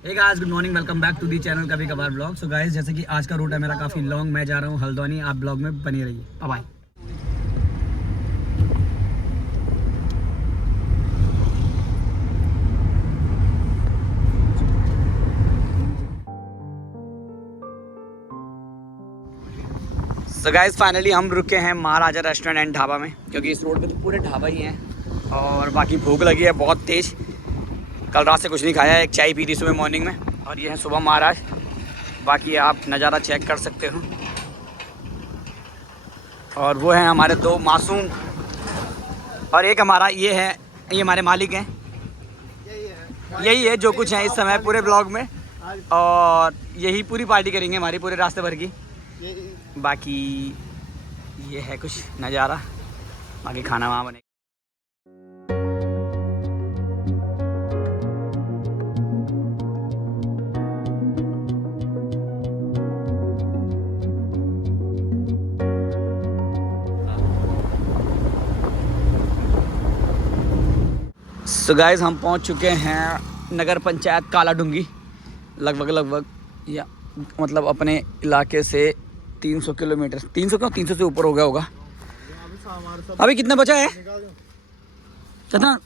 Hey guys, good morning, welcome back to the channel Kabhi Kabhar blog. So guys, जैसे कि आज का रूट है मेरा काफ़ी लॉन्ग, मैं जा रहा हूँ हल्द्वानी। आप ब्लॉग में बनी रहिए, bye bye. So guys, finally हम रुके हैं महाराजा रेस्टोरेंट एंड ढाबा में, क्योंकि इस रोड पे तो पूरे ढाबा ही हैं और बाकी भूख लगी है बहुत तेज़। कल रात से कुछ नहीं खाया है, एक चाय पी थी सुबह मॉर्निंग में, और ये है सुबह महाराज। बाकी आप नज़ारा चेक कर सकते हो। और वो हैं हमारे दो मासूम, और एक हमारा ये है, ये हमारे मालिक हैं। यही है जो कुछ है इस समय पूरे ब्लॉग में, और यही पूरी पार्टी करेंगे हमारी पूरे रास्ते भर की। बाकी ये है कुछ नज़ारा, बाकी खाना वहाँ बनेगा। सो गाइस, हम पहुंच चुके हैं नगर पंचायत काला डूंगी। लगभग या मतलब अपने इलाके से 300 किलोमीटर, 300 क्यों, 300 से ऊपर हो गया होगा। अभी कितना बचा है? कितना?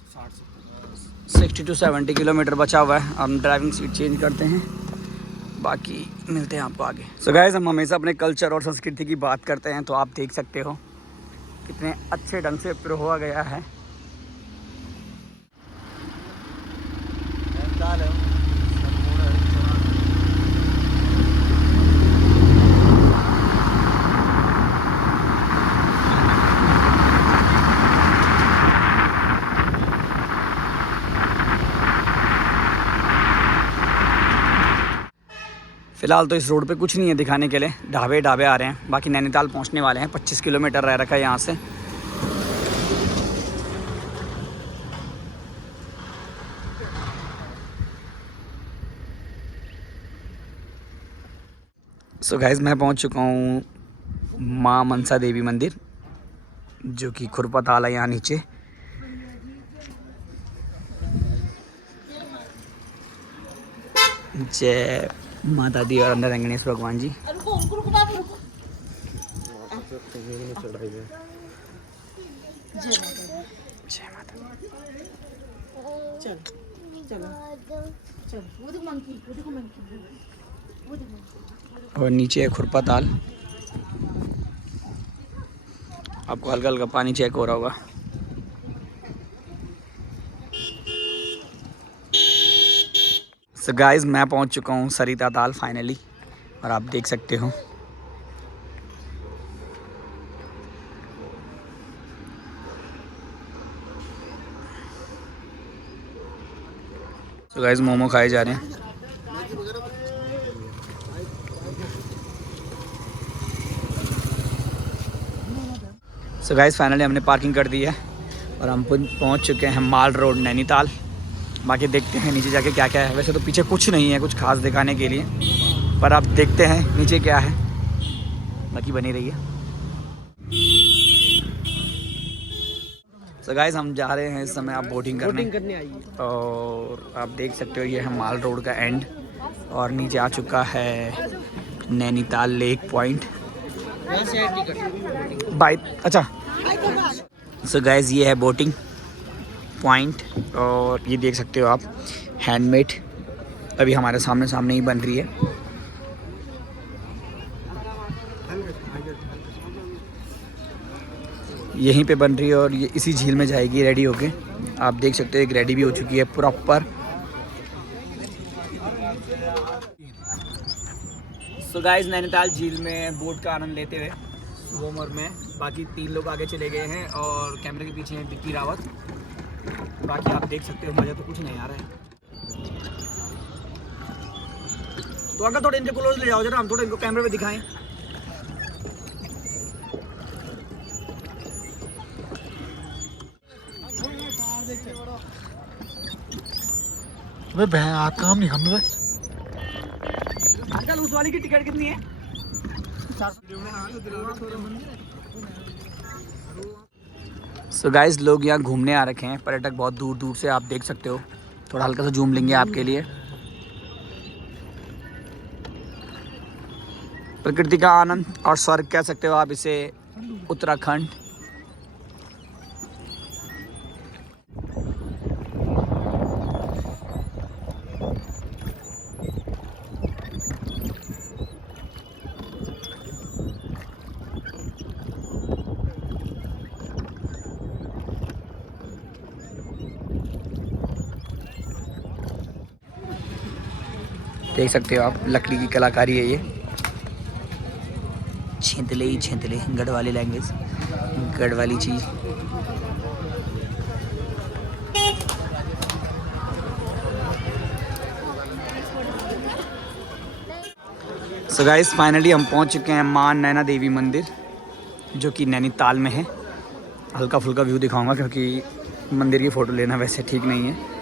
60 to 70 किलोमीटर बचा हुआ है। हम ड्राइविंग सीट चेंज करते हैं, बाकी मिलते हैं आपको आगे। सो गाइस, हम हमेशा अपने कल्चर और संस्कृति की बात करते हैं, तो आप देख सकते हो कितने अच्छे ढंग से पिरोया गया है। फ़िलहाल तो इस रोड पे कुछ नहीं है दिखाने के लिए, ढाबे आ रहे हैं। बाकी नैनीताल पहुंचने वाले हैं, 25 किलोमीटर रह रखा है यहाँ से। सो गाइस, मैं पहुंच चुका हूँ माँ मनसा देवी मंदिर, जो कि खुरपताल है यहाँ नीचे। जय माता दी, और अंदर गणेश भगवान जी। जय माता। और नीचे है खुरपताल, आपको हल्का हल्का पानी चेक हो रहा होगा। सो गाइस, मैं पहुंच चुका हूं सरिता ताल फाइनली, और आप देख सकते हो सो गाइस, मोमो खाए जा रहे हैं। सो गाइस, फाइनली हमने पार्किंग कर दी है और हम पहुंच चुके हैं माल रोड नैनीताल। बाकी देखते हैं नीचे जाके क्या क्या है। वैसे तो पीछे कुछ नहीं है कुछ खास दिखाने के लिए, पर आप देखते हैं नीचे क्या है। बाकी बनी रही है। सो गाइस, हम जा रहे हैं इस समय आप बोटिंग करने आइए, और आप देख सकते हो ये है माल रोड का एंड, और नीचे आ चुका है नैनीताल लेक पॉइंट बाय। अच्छा, सो गाइस, ये है बोटिंग पॉइंट, और ये देख सकते हो आप हैंडमेड, अभी हमारे सामने ही बन रही है। यहीं पे बन रही है और ये इसी झील में जाएगी रेडी होके। आप देख सकते हो एक रेडी भी हो चुकी है प्रॉपर। सो गाइस, नैनीताल झील में बोट का आनंद लेते हुए सुबह उम्र में बाकी 3 लोग आगे चले गए हैं, और कैमरे के पीछे हैं विक्की रावत। बाकी आप देख सकते हो मज़ा तो कुछ नहीं आ रहा है। तो अगर थोड़े इनको क्लोज ले जाओ जरा, हम थोड़ा इनको कैमरे पे दिखाएं। अबे हाथ काम नहीं हम। आजकल उस वाली की टिकट कितनी है? सो गाइस, लोग यहाँ घूमने आ रखे हैं, पर्यटक बहुत दूर दूर से, आप देख सकते हो। थोड़ा हल्का सा जूम लेंगे आपके लिए। प्रकृति का आनंद और स्वर्ग कह सकते हो आप इसे, उत्तराखंड। देख सकते हो आप, लकड़ी की कलाकारी है ये। छेंतले ही छेंतले, गढ़वाली लैंग्वेज, गढ़वाली चीज़। सो गाइस फाइनली हम पहुंच चुके हैं मां नैना देवी मंदिर, जो कि नैनीताल में है। हल्का फुल्का व्यू दिखाऊंगा क्योंकि मंदिर की फ़ोटो लेना वैसे ठीक नहीं है।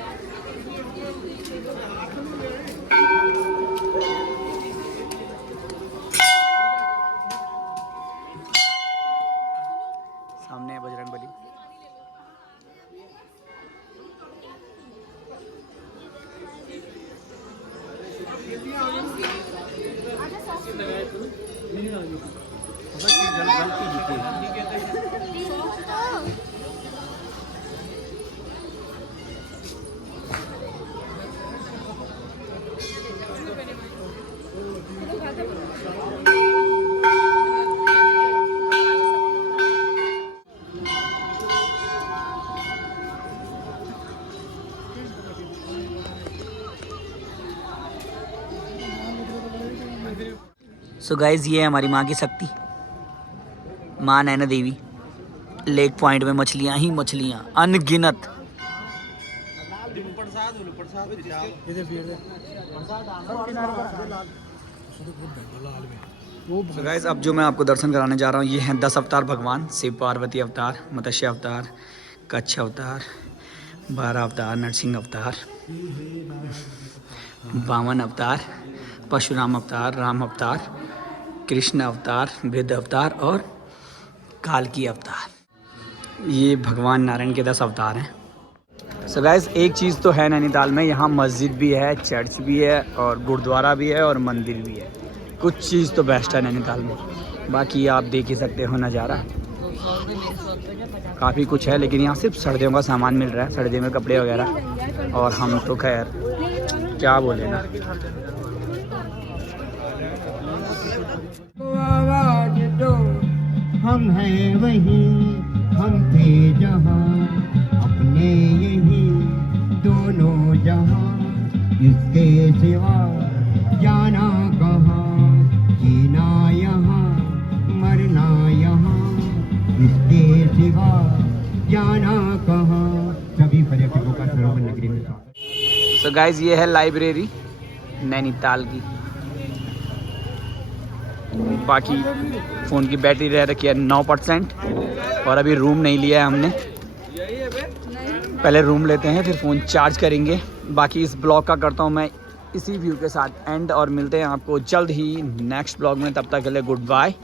सामने है बजरंगबली। सो गाइज ये है हमारी माँ की शक्ति, माँ नैना देवी। लेक पॉइंट में मछलियाँ ही मछलियाँ अनगिनत। So guys, अब जो मैं आपको दर्शन कराने जा रहा हूँ ये हैं 10 अवतार भगवान। शिव पार्वती अवतार, मत्स्य अवतार, कच्छ अवतार, 12 अवतार, नरसिंह अवतार, वामन अवतार, परशुराम अवतार, राम अवतार, कृष्ण अवतार, वृद्ध अवतार और कालकी अवतार। ये भगवान नारायण के 10 अवतार हैं। सो गाइस एक चीज़ तो है नैनीताल में, यहाँ मस्जिद भी है, चर्च भी है और गुरुद्वारा भी है और मंदिर भी है। कुछ चीज़ तो बेस्ट है नैनीताल में। बाकी आप देख ही सकते हो नज़ारा, काफ़ी कुछ है। लेकिन यहाँ सिर्फ सर्दियों का सामान मिल रहा है, सर्दियों में कपड़े वगैरह। और हम तो खैर क्या बोले ना। आवाज दो, हम हैं वही, हम थे जहाँ अपने यही दोनों जहाँ, इसके सिवा जाना कहाँ, जीना यहाँ मरना यहाँ, इसके सिवा जाना कहाँ। सभी पर्यटकों का सरोवर नगरी में स्वागत। सो गाइस ये है लाइब्रेरी नैनीताल की। बाकी फ़ोन की बैटरी रह रखी है 9% और अभी रूम नहीं लिया है हमने। पहले रूम लेते हैं फिर फ़ोन चार्ज करेंगे। बाकी इस ब्लॉग का करता हूँ मैं इसी व्यू के साथ एंड, और मिलते हैं आपको जल्द ही नेक्स्ट ब्लॉग में। तब तक के लिए गुड बाय।